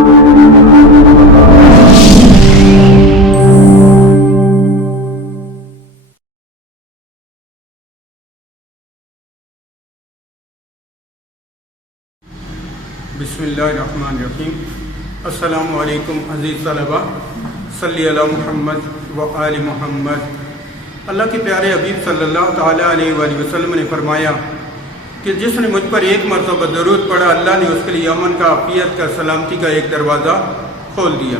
बिस्मिल्लाहिर्रहमानिर्रहीम। अस्सलामु अलैकुम अज़ीज़ तलबा, सल्ली अला मुहम्मद व आलि मुहम्मद। अल्लाह के प्यारे हबीब सल्लल्लाहु ताला अलैहि वसल्लम ने फरमाया कि जिसने मुझ पर एक मरतबा दरूद पढ़ा, अल्लाह ने उसके लिए अमन का, आफियत का, सलामती का एक दरवाज़ा खोल दिया।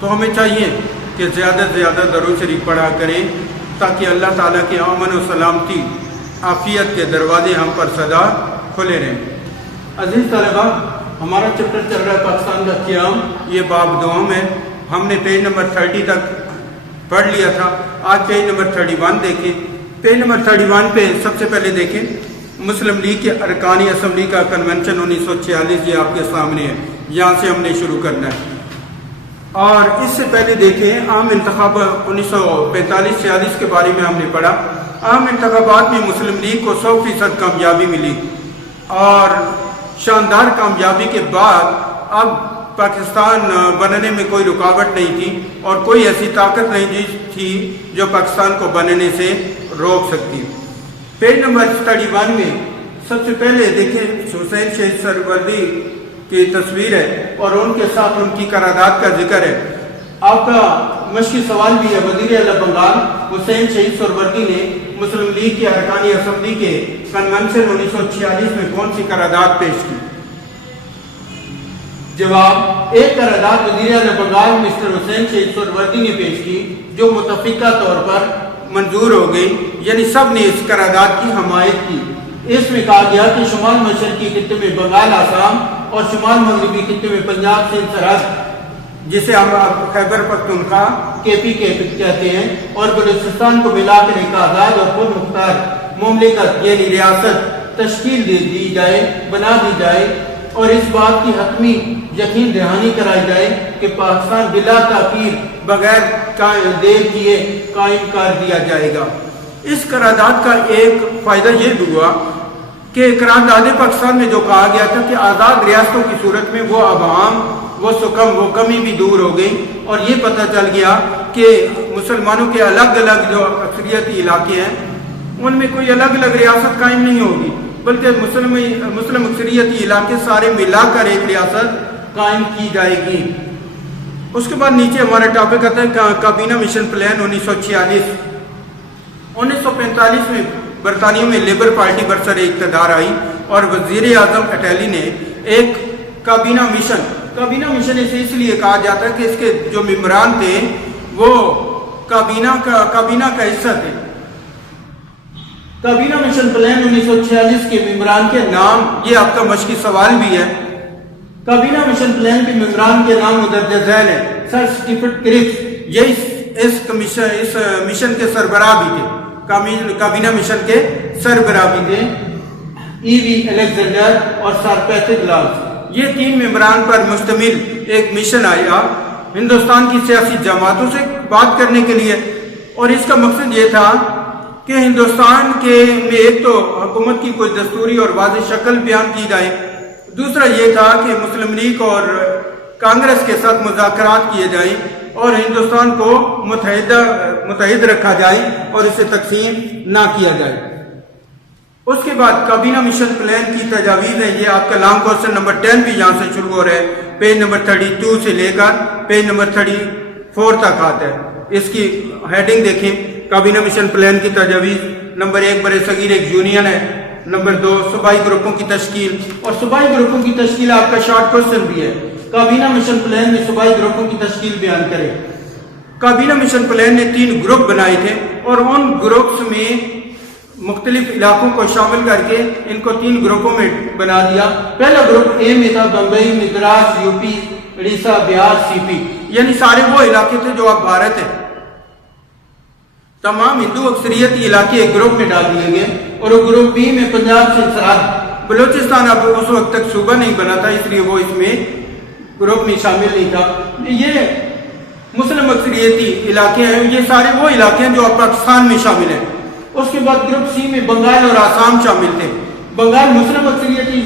तो हमें चाहिए कि ज़्यादा से ज़्यादा दरूद शरीफ पढ़ा करें ताकि अल्लाह ताला के अमन और सलामती, आफियत के दरवाजे हम पर सदा खुले रहें। अज़ीज़ तलबा, हमारा चैप्टर चल रहा है पाकिस्तान का क़याम, ये बाब दोम है। हमने पेज नंबर 30 तक पढ़ लिया था। आज पेज नंबर 31 देखें। पेज नंबर 31 पे सबसे पहले देखें मुस्लिम लीग के अरकानी असम्बली का कन्वेंशन 1946, ये आपके सामने है। यहाँ से हमने शुरू करना है। और इससे पहले देखें आम इंतखाब 1945-46 के बारे में हमने पढ़ा। आम इंतखाबात में मुस्लिम लीग को 100% कामयाबी मिली और शानदार कामयाबी के बाद अब पाकिस्तान बनने में कोई रुकावट नहीं थी और कोई ऐसी ताकत नहीं थी जो पाकिस्तान को बनने से रोक सकती। पेज नंबर 31 में सबसे पहले देखें हुसैन शहीद सरवर्दी की तस्वीर है और उनके साथ उनकी करारदाद का जिक्र है। आपका मशकी सवाल भी है, वज़ीर आला बंगाल हुसैन शहीद सरवर्दी ने मुस्लिम लीग के अरकानी असम्बली के कन्वेंशन 1946 में कौन सी करारदाद पेश की? जवाब, एक करारदाद वज़ीर आला बंगाल मिस्टर हुसैन शहीद सरवर्दी ने पेश की जो मुतफ़िका तौर पर मंजूर हो गई, यानी सब ने इस करारदाद की हमायत की। इसमें कहा गया कि शुमाल मशरकी खित्ते में बंगाल, आसाम और शुमाल मगरबी खित्ते में पंजाब सिंध सरहद, जिसे हम खैबर पख्तूनख्वा KP कहते हैं, और बलूचिस्तान को मिलाकर एक आज़ाद और खुद मुख्तार मुमलिकत यानी रियासत तश्कील दी जाए, बना दी जाए और इस बात की हतमी यकीन दहानी कराई जाए कि पाकिस्तान बिला ताकीर बगैर देर किए कायम कर दिया जाएगा। इस करारदाद का एक फ़ायदा ये हुआ कि करारदाद पाकिस्तान में जो कहा गया था कि आज़ाद रियासतों की सूरत में वो अवाम, वो सुकम, वो कमी भी दूर हो गई और ये पता चल गया कि मुसलमानों के अलग अलग जो अक्सरियती इलाके हैं उनमें कोई अलग अलग रियासत कायम नहीं होगी, बल्कि मुस्लिम अक्सरियती इलाके सारे मिलाकर एक रियासत कायम की जाएगी। उसके बाद नीचे हमारा टॉपिक आता है काबीना मिशन प्लान 1946। 1945 में बरतानिया में लेबर पार्टी बरसर इक़्तिदार आई और वज़ीर आज़म अटैली ने एक काबीना मिशन इसे इसलिए कहा जाता है कि इसके जो मेंबरान थे वो काबीना का हिस्सा थे। काबीना मिशन प्लान 1946 के मेंबरान के नाम, ये आपका मशकी सवाल भी है। काबीना मिशन प्लान के मेंबरान के नाम मुदर्रज झैल है। सर स्टीफन क्रिप्स ये इस मिशन के सरबराह भी थे, काबीना मिशन के सरबराह भी थे। E.V. अलेक्जेंडर और सर पैट्रिक लॉर्ड्स, ये 3 मेंबरान पर मुश्तमिल एक मिशन आया हिंदुस्तान की सियासी जमातों से बात करने के लिए और इसका मकसद ये था कि हिंदुस्तान में एक तो हुकूमत की कोई दस्तूरी और वाज़ेह शक्ल बयान की जाए, दूसरा ये था कि मुस्लिम लीग और कांग्रेस के साथ मुज़ाकरात किए जाएं और हिंदुस्तान को मुत्तहिद रखा जाए और इसे तकसीम ना किया जाए। उसके बाद काबीना मिशन प्लान की तजावीज़ है, ये आपका लॉन्ग क्वेश्चन नंबर 10 भी यहाँ से शुरू हो रहा है। पेज नंबर 32 से लेकर पेज नंबर 34 तक आता है। इसकी हेडिंग देखें, काबीना मिशन प्लान की तजावीज़। नंबर 1 बड़े सगीर एक यूनियन है। नंबर 2 सूबाई ग्रुपों की तश्कील, और सूबाई ग्रुपों की तश्कील आपका शॉर्ट क्वेश्चन भी है। काबीना मिशन प्लान में सूबाई ग्रुपों की तश्कील बयान करें। काबीना मिशन प्लान ने 3 ग्रुप बनाए थे और उन ग्रुप्स में मुख्तलिफ इलाकों को शामिल करके इनको 3 ग्रुपों में बना दिया। पहला ग्रुप ए में था बम्बई, मद्रास, यूपी, उड़ीसा, बिहार, सीपी, यानी सारे वो इलाके थे जो अब भारत है। तमाम हिंदू अक्सरियती इलाके एक ग्रुप में डाल दिए गए और ग्रुप बी में पंजाब सिंध सरहद, बलूचिस्तान अब उस वक्त तक सूबा नहीं बना था इसलिए वो इसमें ग्रुप में शामिल नहीं था। ये मुस्लिम अक्सरियती इलाके हैं, ये सारे वो इलाके हैं जो अब पाकिस्तान में शामिल हैं। उसके बाद ग्रुप सी में बंगाल और आसाम शामिल थे। बंगाल मुस्लिम अक्सरियती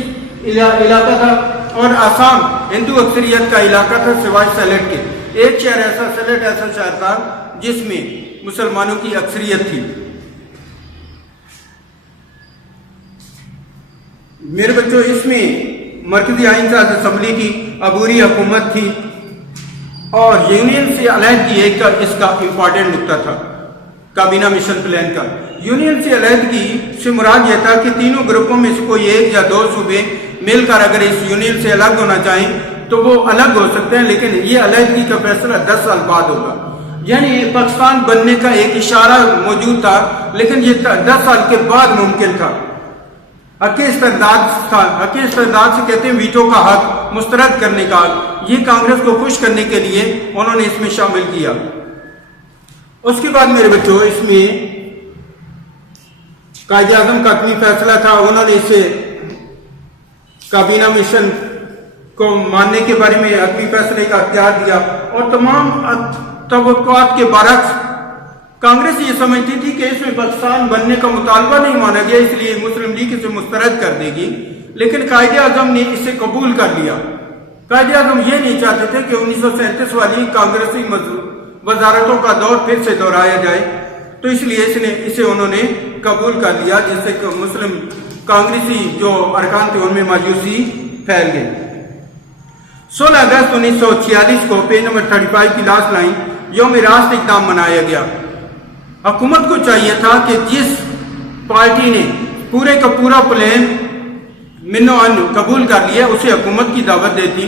इलाका था اور آسام ہندو اکثریت کا علاقہ تھا سوائے سیلیٹ کے. ایک شہر ایسا سیلیٹ ایسا شہر تھا جس میں مسلمانوں کی اکثریت تھی. میرے بچوں اس میں مرکزی آئین ساز اسمبلی تھی, عبوری حکومت تھی اور یونین سے علیحدگی ایک اس کا امپورٹنٹ نقطہ تھا کابینہ مشن پلان کا. یونین سے علیحدگی سے مراد یہ تھا کہ تینوں گروپوں میں سے کوئی ایک یا دو صوبے مل کر اگر اس یونین سے الگ ہونا چاہیں تو وہ الگ ہو سکتے ہیں, لیکن یہ علیحدگی کا فیصلہ 10 سال بعد ہوگا. یعنی پاکستان بننے کا ایک اشارہ موجود تھا لیکن یہ 10 سال کے بعد ممکن تھا. حق استرداد تھا. حق استرداد سے کہتے ہیں ویٹو کا حق, مسترد کرنے کا حق. یہ کانگریس کو خوش کرنے کے لیے انہوں نے اس میں شامل کیا. اس کے بعد میرے بچوں اس میں قائد اعظم کا حتمی فیصلہ تھا. انہوں نے اسے کابینہ مشن کو ماننے کے بارے میں حتمی فیصلے کا اختیار دیا اور تمام توقعات کے برعکس کانگریس یہ سمجھتی تھی کہ اس میں پاکستان بننے کا مطالبہ نہیں مانا گیا اس لیے مسلم لیگ اسے مسترد کر دے گی, لیکن قائد اعظم نے اسے قبول کر لیا. قائد اعظم یہ نہیں چاہتے تھے کہ 1937 والی کانگریسی وزارتوں کا دور پھر سے دہرایا جائے, تو اس لیے اسے انہوں نے قبول کر لیا, جس سے مسلم کانگریسی جو ارکان تھے ان میں مایوسی پھیل گئی. 16 اگست 1946 کو پیج نمبر 35 کی لاسٹ لائن یوم راست اقدام منایا گیا. حکومت کو چاہیے تھا کہ جس پارٹی نے پورے کا پورا پلان منو ان قبول کر لیا اسے حکومت کی دعوت دیتی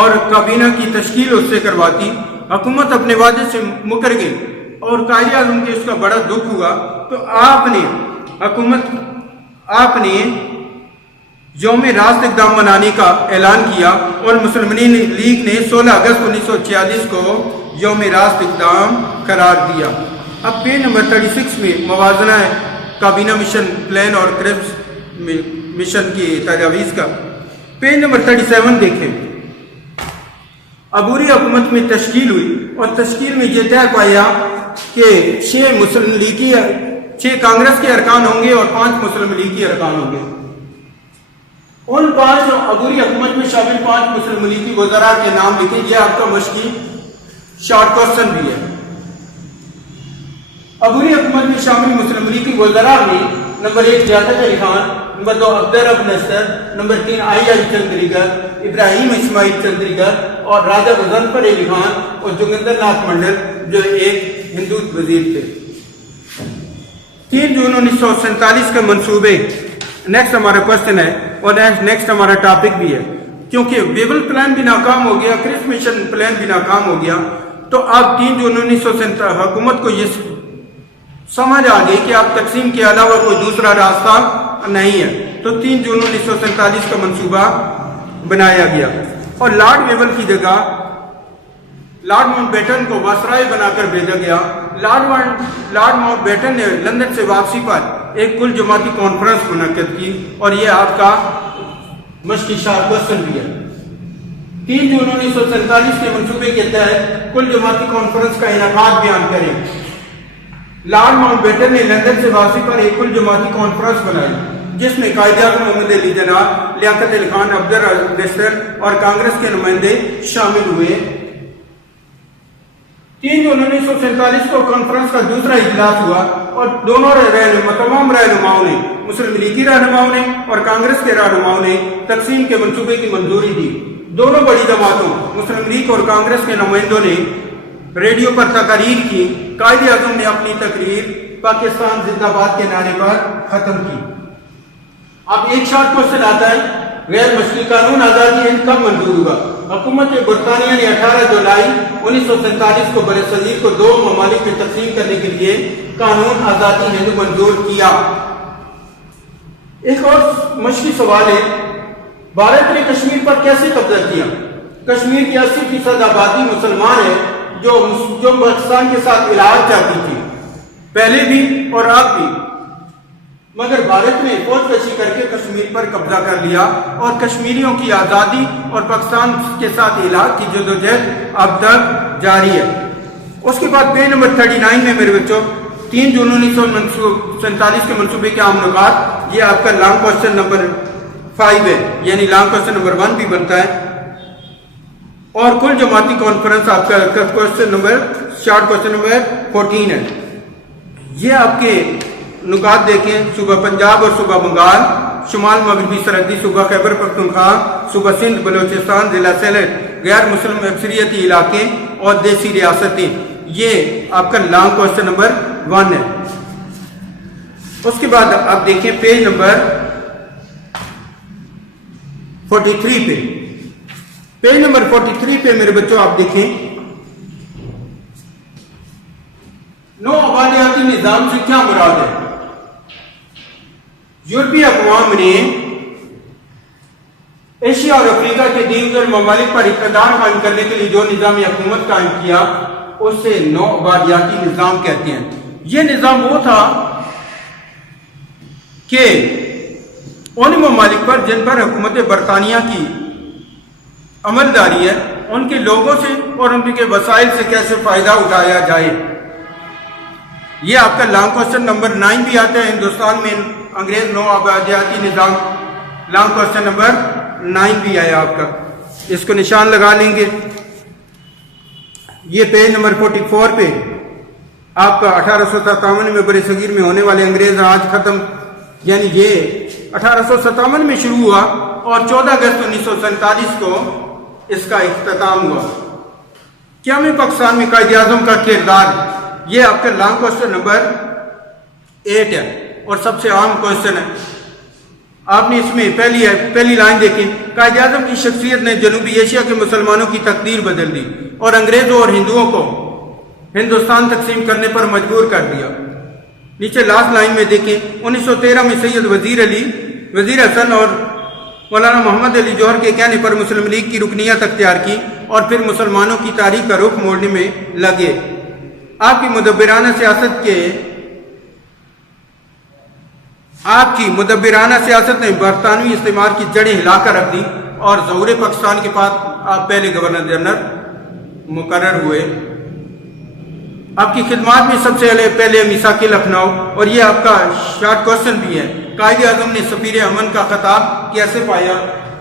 اور کابینہ کی تشکیل اس سے کرواتی. حکومت اپنے وعدے سے مکر گئی اور قائد اعظم کے اس کا بڑا دکھ ہوا, تو آپ نے یوم راست اقدام منانے کا اعلان کیا اور مسلم لیگ نے 16 اگست 1946 کو یوم راست اقدام قرار دیا. اب پیج نمبر 36 میں موازنہ ہے کابینہ مشن پلان اور کرپس مشن کی تجاویز کا. پیج نمبر 37 دیکھیں. عبوری حکومت میں تشکیل ہوئی اور تشکیل میں یہ طے پایا کہ 6 کانگریس کے ارکان ہوں گے اور 5 مسلم لیگ کے ارکان ہوں گے. ان 5 عبوری حکومت میں شامل 5 مسلم لیگ کی وزراء کے نام لکھیں. یہ آپ کا مشقی شارٹ کوسچن بھی ہے. عبوری حکومت میں شامل مسلم لیگ کی وزراء میں نمبر 1 لیاقت علی خان, نمبر 2 عبدالرب نصر, نمبر 3 آئی چندریگر, ابراہیم اسماعیل چندریگر اور راجہ غضنفر علی خان اور جوگندر ناتھ منڈل جو ایک ہندو وزیر تھے. 3 جون 1947 کے منصوبے نیکسٹ ہمارا کوشچن ہے اور نیکسٹ ہمارا ٹاپک بھی ہے. کیونکہ ویبل پلان بھی ناکام ہو گیا, کرپس مشن پلان بھی ناکام ہو گیا, تو اب 3 جون 1947 حکومت کو یہ سمجھ آ گئی کہ اب تقسیم کے علاوہ کوئی دوسرا راستہ نہیں ہے, تو 3 جون 1947 کا منصوبہ بنایا گیا اور لارڈ ویبل کی جگہ لارڈ ماؤنٹ بیٹن کو واسرائے بنا کر بھیجا گیا. لارڈ ماؤنٹ بیٹن نے لندن سے واپسی پر ایک کل جماعتی کانفرنس منعقد کی اور یہ آپ کا مشقی شارٹ کوسچن بھی ہے. 3 جون 1947 کے منصوبے کے تحت کل جماعتی کانفرنس کا انعقاد بیان کریں. لارڈ ماؤنٹ بیٹن نے لندن سے واپسی پر ایک کل جماعتی کانفرنس بنائی جس میں قائد اعظم محمد علی جناح, لیاقت علی خان, عبدالرب نصر اور کانگریس کے نمائندے شامل ہوئے. 3 جون 1947 کو کانفرنس کا دوسرا اجلاس ہوا اور تمام رہنماؤں نے, مسلم لیگی رہنماؤں نے اور کانگریس کے رہنماؤں نے تقسیم کے منصوبے کی منظوری دی. دونوں بڑی جماعتوں مسلم لیگ اور کانگریس کے نمائندوں نے ریڈیو پر تقاریر کی. قائد اعظم نے اپنی تقریر پاکستان زندہ باد کے نعرے پر ختم کی. اب ایک شارٹ کوسچن آتا ہے, غیر مشرقی قانون آزادی ہند کب منظور ہوا؟ حکومت برطانیہ نے 18 جولائی 1947 کو برصغیر کو 2 ممالک میں تقسیم کرنے کے لیے قانون آزادی ہند منظور کیا. ایک اور مشکل سوال ہے, بھارت نے کشمیر پر کیسے قبضہ کیا؟ کشمیر کی 80% آبادی مسلمان ہے جو پاکستان کے ساتھ الحاق چاہتی تھی پہلے بھی اور اب بھی, مگر بھارت نے فوج کشی کر کے کشمیر پر قبضہ کر لیا اور کشمیریوں کی آزادی اور پاکستان کے ساتھ الحاق کی جدوجہد اب تک جاری ہے. اس کے بعد پیج نمبر 39 میں میرے بچوں 3 جون 1947 کے منصوبے کے عام نکات, یہ آپ کا لانگ کوسچن نمبر 5 है, यानी लॉन्ग क्वेश्चन नंबर 1 भी बनता है। और कुल जमाती कॉन्फ्रेंस आपका question number short question number 14 है। ये आपके नुकात देखें, सूबा पंजाब और सूबा बंगाल, शुमाल मगरबी सरहदी सूबा खैबर पख्तूनख्वा, सूबा सिंध बलोचिस्तान, जिला सिलेट, गैर मुस्लिम अक्सरियती इलाके और देसी रियासतें, ये आपका लॉन्ग क्वेश्चन नंबर 1 है। उसके बाद आप देखें पेज नंबर 43 पे, पेज नंबर 43 पे मेरे बच्चों आप देखें, नो आबादियाती निजाम से क्या मुराद है। यूरोपीय अक़वाम ने एशिया और अफ्रीका के दीगर ममालिक पर इक़्तिदार कायम करने के लिए जो निज़ाम हुकूमत कायम किया उसे नो आबादियाती निज़ाम कहते हैं। यह निज़ाम वो था कि उन ममालिक पर जिन पर हुकूमत बरतानिया की अमलदारी है, उनके लोगों से और उनके वसाइल से कैसे फ़ायदा उठाया जाए। ये आपका लॉन्ग क्वेश्चन नंबर 9 भी आता है। हिंदुस्तान में अंग्रेज नो आबादियाती निज़ाम, लॉन्ग क्वेश्चन नंबर 9 भी आया आपका, इसको निशान लगा लेंगे। ये पेज नंबर 44 पे आपका 1857 में बड़े सगीर में होने वाले अंग्रेज राज खत्म, यानी ये 1857 में शुरू हुआ और 14 अगस्त 1947 को इसका इख्तिताम हुआ। क्या में पाकिस्तान में कायदे आज़म का किरदार, ये आपका लॉन्ग क्वेश्चन नंबर 8 है और सबसे आम क्वेश्चन है। आपने इसमें पहली लाइन देखी, कायदे आज़म की शख्सियत ने जनूबी एशिया के मुसलमानों की तकदीर बदल दी और अंग्रेजों और हिंदुओं को हिंदुस्तान तकसीम करने पर मजबूर कर दिया। नीचे लास्ट लाइन में देखें, 1913 में सैयद वजीर हसन और मौलाना मोहम्मद अली जौहर के कहने पर मुस्लिम लीग की रुकनियत अख्तियार की और फिर मुसलमानों की तारीख का रुख मोड़ने में लगे। आपकी मुदब्बिराना सियासत ने बरतानवी इस्तेमार की जड़ें हिलाकर रख दी और ज़हूर पाकिस्तान के पास आप पहले गवर्नर जनरल मुकर्रर हुए। आपकी खिदमत में सबसे पहले मीसाक लखनऊ, और ये आपका शॉर्ट क्वेश्चन भी है, कायदे आज़म ने सफीर अमन का खिताब कैसे पाया।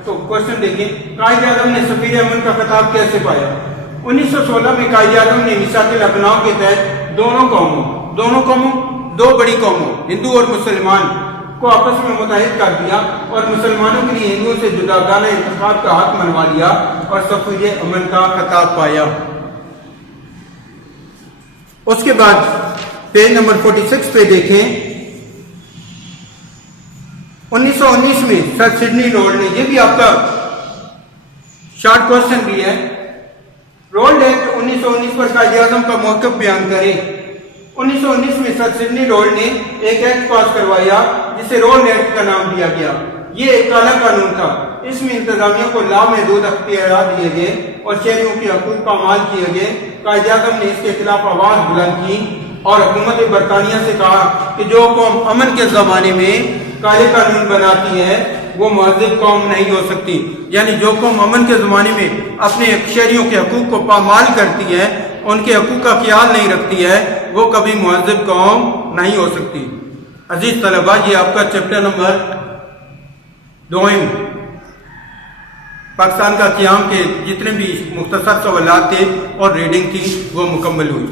तो क्वेश्चन देखें, कायदे आज़म ने सफीर अमन का खिताब कैसे पाया। 1916 में कायदे आज़म ने मीसाक लखनऊ के तहत दोनों कौमों, दो बड़ी कौमों हिंदू और मुसलमान को आपस में मुत्तहिद कर दिया और मुसलमानों के लिए हिंदुओं से जुदागाना इंतखाब का हक मनवा लिया और सफीर अमन का खिताब पाया। उसके बाद पेज नंबर 46 पे देखें, 1919 में सर सिडनी लॉर्ड ने, यह भी आपका शॉर्ट क्वेश्चन भी है, रोल्ड एक्ट 1919 पर कायदे आज़म का मौक़िफ़ बयान करें। 1919 में सर सिडनी लॉर्ड ने एक एक्ट पास करवाया जिसे रोल्ड एक्ट का नाम दिया गया। ये एक काला कानून था। इसमें इंतजामिया को लामहदूद अख्तियार दिए गए और शहरियों के हकूक़ पामाल किए गए। कायदे आज़म ने इसके खिलाफ आवाज़ बुलंद की और हुकूमत बरतानिया से कहा कि जो कौम अमन के ज़माने में काले कानून बनाती है वो महज़िब कौम नहीं हो सकती। यानी जो कौम अमन के ज़माने में अपने शहरियों के हकूक़ को पामाल करती है, उनके हकूक़ का ख्याल नहीं रखती है, वो कभी महज़िब कौम नहीं हो सकती। अजीज़ तलबा, ये आपका चैप्टर नंबर 2 पाकिस्तान का क़याम के जितने भी मुख्तसर सवालात थे और रीडिंग थी वो मुकम्मल हुई।